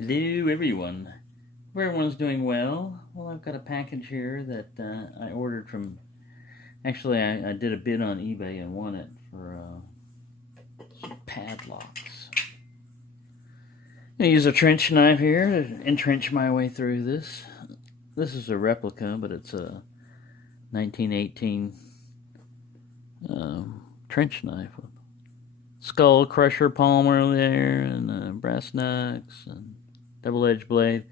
Hello everyone. Hope everyone's doing well. Well, I've got a package here that I ordered from, actually I did a bid on eBay and won it for some padlocks. I'm going to use a trench knife here to entrench my way through this. This is a replica, but it's a 1918 trench knife with skull crusher palmer there and brass knucks and double-edged blade.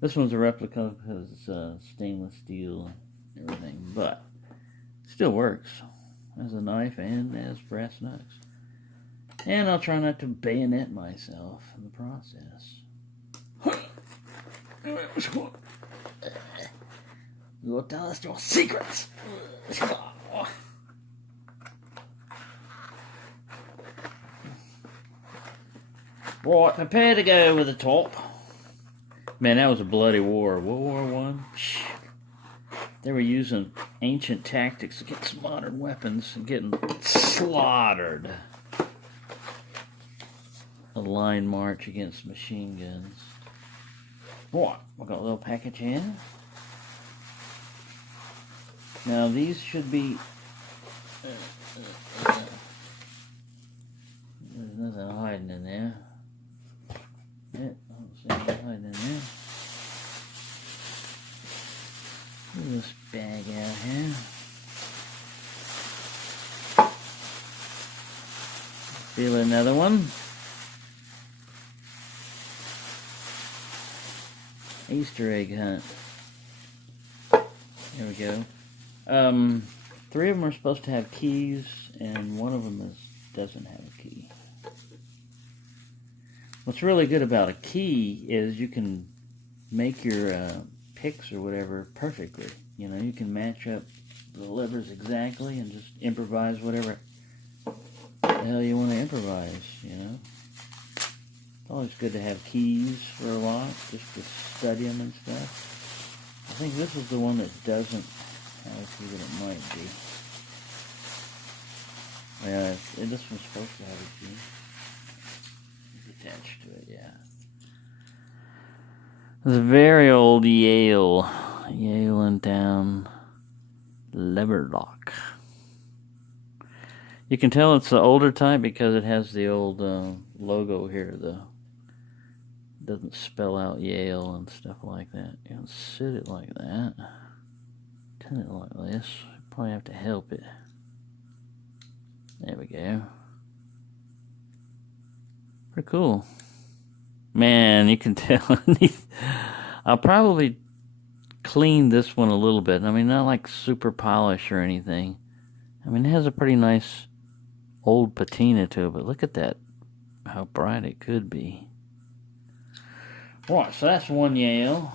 This one's a replica because it's stainless steel and everything, but still works as a knife and as brass knucks. And I'll try not to bayonet myself in the process. You'll tell us your secrets. Right, prepare to go with the top. Man, that was a bloody war. World War I. They were using ancient tactics against modern weapons and getting slaughtered. A line march against machine guns. Right, we got a little package here. Now these should be... there's nothing hiding in there. Yeah, I don't see anything hiding in there. Get this bag out here. Feel another one. Easter egg hunt. There we go. 3 of them are supposed to have keys, and one of them doesn't have a key. What's really good about a key is you can make your picks or whatever perfectly. You know, you can match up the levers exactly and just improvise whatever the hell you want to improvise, you know. It's always good to have keys for a lot, just to study them and stuff. I think this is the one that doesn't have a key, but it might be. Yeah, this one's supposed to have a key. Attached to it, yeah. It's a very old Yale and Town lever lock. You can tell it's the older type because it has the old logo here. Doesn't spell out Yale and stuff like that. You don't sit it like that. Turn it like this. Probably have to help it. There we go. Pretty cool. Man, you can tell. I'll probably clean this one a little bit. I mean, not like super polish or anything. I mean, it has a pretty nice old patina to it, but look at that, how bright it could be. Right, so that's one Yale.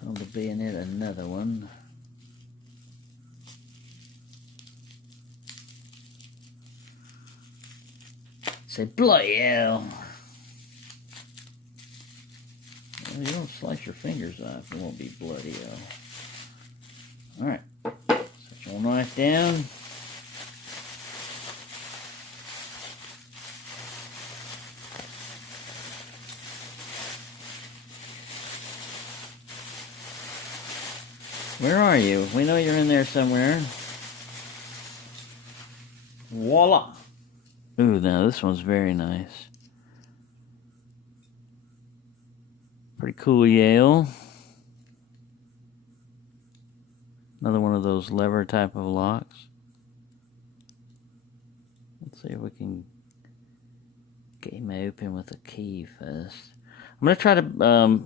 On the bayonet, another one. Say, bloody hell. Well, you don't slice your fingers off, it won't be bloody hell. Alright, set your knife down. Where are you? We know you're in there somewhere. Voila! Ooh, now this one's very nice. Pretty cool Yale. Another one of those lever type of locks. Let's see if we can get him open with a key first. I'm going to try to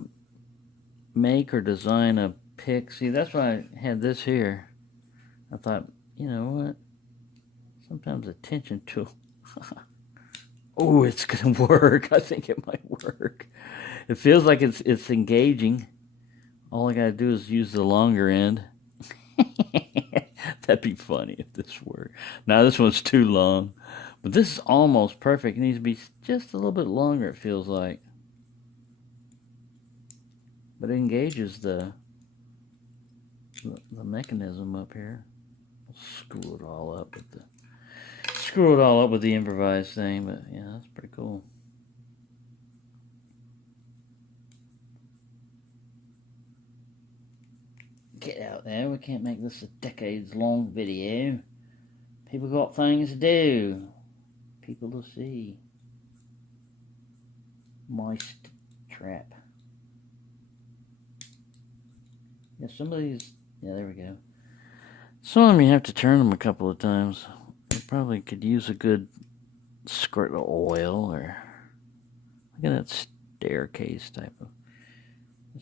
make or design a pick. See, that's why I had this here. I thought, you know what? Sometimes attention to... Oh, it's gonna work. I think it might work. It feels like it's engaging. All I gotta do is use the longer end. That'd be funny if this worked. Now this one's too long, but this is almost perfect. It needs to be just a little bit longer, it feels like. But it engages the mechanism up here. I'll screw it all up with the screw it all up with the improvised thing, but yeah, that's pretty cool. Get out there, we can't make this a decades-long video. People got things to do. People to see. Moist trap. Yeah, some of these... Yeah, there we go. Some of them you have to turn them a couple of times. You probably could use a good squirt of oil or... Look at that staircase type of...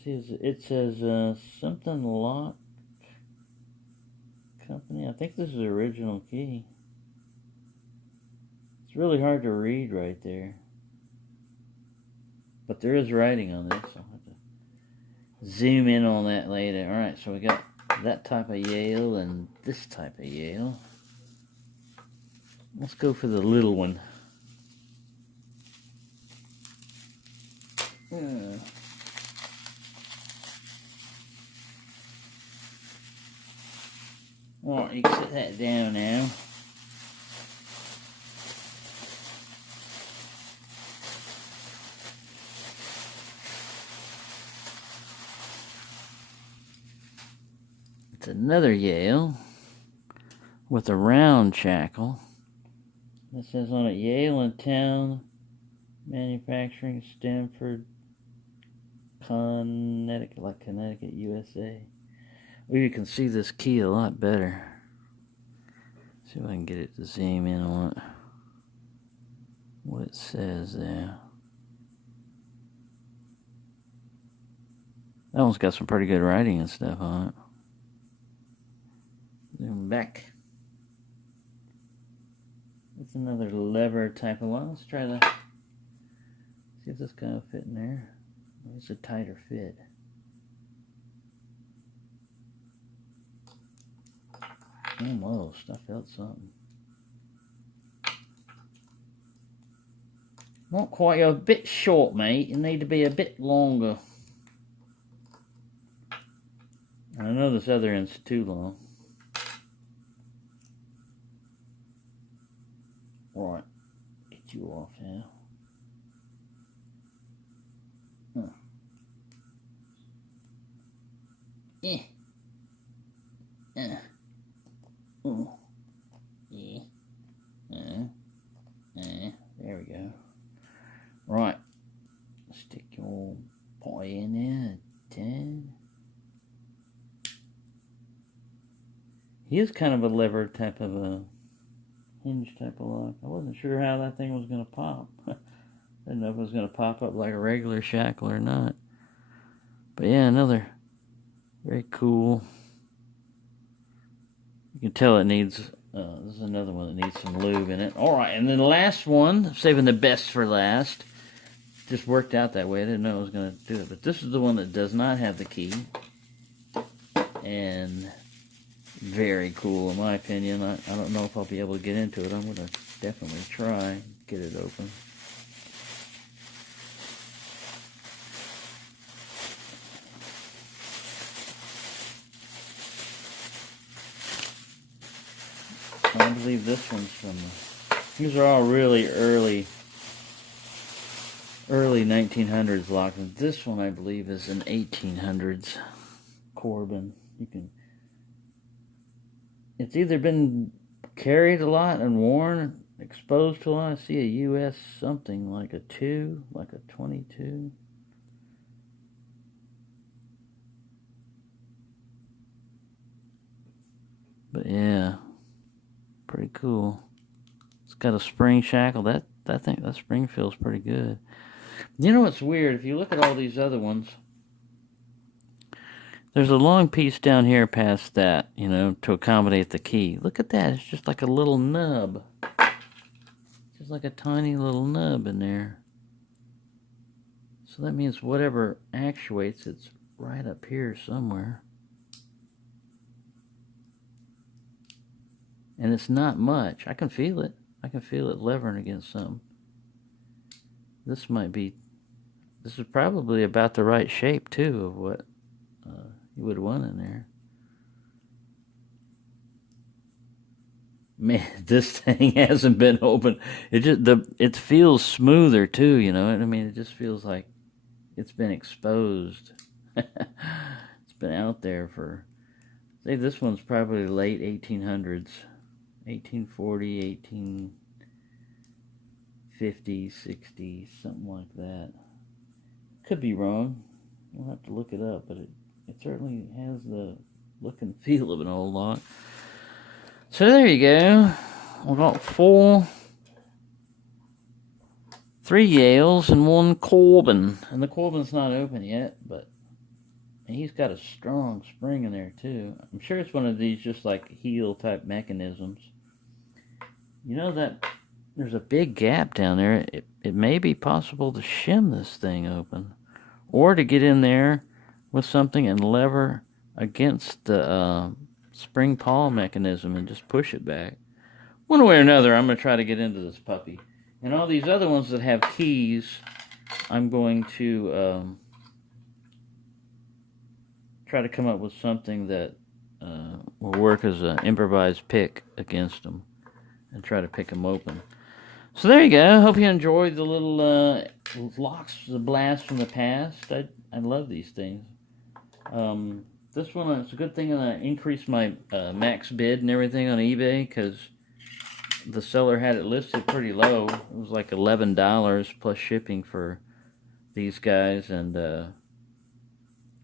It says something lock company. I think this is the original key. It's really hard to read right there. But there is writing on this. I'll have to zoom in on that later. Alright, so we got that type of Yale and this type of Yale. Let's go for the little one. Alright, you can set that down now. It's another Yale with a round shackle. It says on it Yale and Town Manufacturing, Stamford, Connecticut, like Connecticut, USA. Well, you can see this key a lot better. See if I can get it to zoom in on it. What it says there. That one's got some pretty good writing and stuff on it. Zoom back. It's another lever type of one. Let's try that. See if this guy will fit in there. It's a tighter fit. Almost. I felt something. Not quite. You're a bit short, mate. You need to be a bit longer. I know this other end's too long. Right. Get you off now. Huh. Yeah. Ooh. Yeah. There we go. Right. Stick your pie in there. 10. He is kind of a lever type of a hinge type of lock. I wasn't sure how that thing was going to pop. Didn't know if it was going to pop up like a regular shackle or not. But yeah, another very cool. You can tell it needs, this is another one that needs some lube in it. Alright, and then the last one, saving the best for last. Just worked out that way. I didn't know I was going to do it. But this is the one that does not have the key. And very cool in my opinion. I don't know if I'll be able to get into it. I'm going to definitely try get it open. I believe this one's from these are all really early 1900s locks. And this one I believe is an 1800s Corbin. It's either been carried a lot and worn, exposed to a lot. I see a US something like a 2, like a 22. But yeah, pretty cool. It's got a spring shackle. That spring feels pretty good. You know what's weird? If you look at all these other ones, there's a long piece down here past that, you know, to accommodate the key. Look at that. It's just like a little nub. Just like a tiny little nub in there. So that means whatever actuates, it's right up here somewhere. And it's not much. I can feel it. I can feel it levering against something. This is probably about the right shape, too, of what you would want in there. Man, this thing hasn't been open. It feels smoother too, you know. I mean, it just feels like it's been exposed. It's been out there for, say, this one's probably late 1800s, 1840, 1850, 60, something like that. Could be wrong. We'll have to look it up, but it certainly has the look and feel of an old lock. So there you go. We've got 3 Yales and 1 Corbin. And the Corbin's not open yet, but he's got a strong spring in there too. I'm sure it's one of these just like heel type mechanisms. You know that there's a big gap down there. It may be possible to shim this thing open, or to get in there with something and lever against the spring pawl mechanism and just push it back. One way or another, I'm going to try to get into this puppy. And all these other ones that have keys, I'm going to try to come up with something that will work as an improvised pick against them and try to pick them open. So there you go. Hope you enjoyed the little locks, the blast from the past. I love these things. This one, it's a good thing that I increased my max bid and everything on eBay, because the seller had it listed pretty low. It was like $11 plus shipping for these guys, and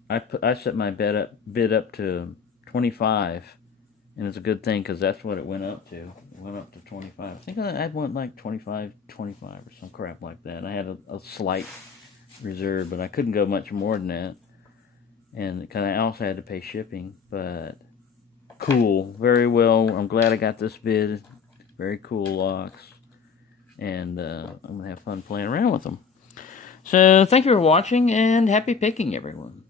I set my bid up to 25, and it's a good thing because that's what it went up to. It went up to 25. I think I went like 25 or some crap like that. I had a slight reserve, but I couldn't go much more than that. And because I also had to pay shipping, but cool, very well. I'm glad I got this bid. Very cool locks, and I'm gonna have fun playing around with them. So thank you for watching, and happy picking, everyone.